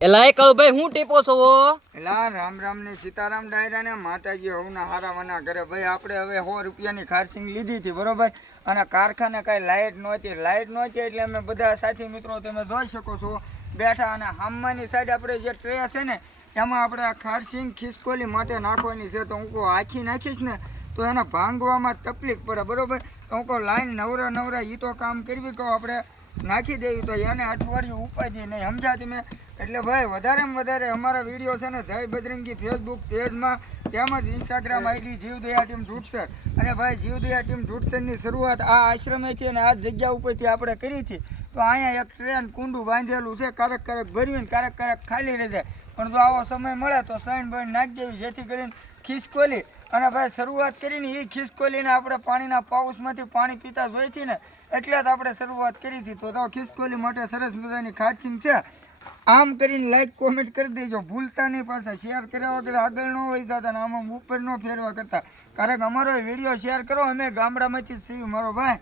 એલા કળુભાઈ હું ટેપો છો એલા રામ રામ ને સીતારામ ડાયરા ને માતાજી હવના હારા વના ઘરે ભાઈ આપણે હવે 100 રૂપિયાની ખારસિંગ લીધી હતી બરોબર અને કારખાને કાંઈ લાઇટ નહોતી એટલે અમે બધા સાથી મિત્રો તમે જોઈ શકો છો બેઠા અને હામવાની સાઈડ આપણે જે ટ્રે છે ને એમાં આપણે આ ખારસિંગ ખિસકોલી માટે નાખવાની છે તો હું કહું આખી નાખીશ ને તો એને ભાંગવામાં તકલીફ પડે બરોબર તો હું કહું લાઈન નવરા એ તો કામ કરવી કહું આપણે નાખી દેવી તો એને અઠવાડિયું ઉપાધિ નહીં સમજ્યા તમે એટલે ભાઈ વધારેમાં વધારે અમારા વિડીયો છે ને જય બજરંગી ફેસબુક પેજમાં તેમજ ઇન્સ્ટાગ્રામ આઈડી જીવદયા ટીમ ઢૂંઢસર અને ભાઈ જીવદયા ટીમ ઢૂંઢસરની શરૂઆત આ આશ્રમેથી અને આ જગ્યા ઉપરથી આપણે કરી હતી તો અહીંયા એક ટ્રેન કુંડું બાંધેલું છે ક્યારેક ભર્યું ને ક્યારેક ખાલી રહી જાય પણ જો આવો સમય મળે તો સાઈન બાઈન નાખી દેવી જેથી કરીને ખિસકોલી અને ભાઈ શરૂઆત કરીને એ ખિસકોલીને આપણે પાણીના પાઉસમાંથી પાણી પીતા જોઈ હતી ને એટલે જ આપણે શરૂઆત કરી હતી તો ખિસકોલી માટે સરસ મજાની ખારસિંગ છે આમ કરીને લાઈક કોમેન્ટ કરી દેજો ભૂલતા નહીં પાછા શેર કર્યા વગર આગળ ન હોય જતા ને આમાં ઉપર ન ફેરવા કરતા કારણ કે અમારો વિડીયો શેર કરો અમે ગામડામાંથી છીએ મારો ભાઈ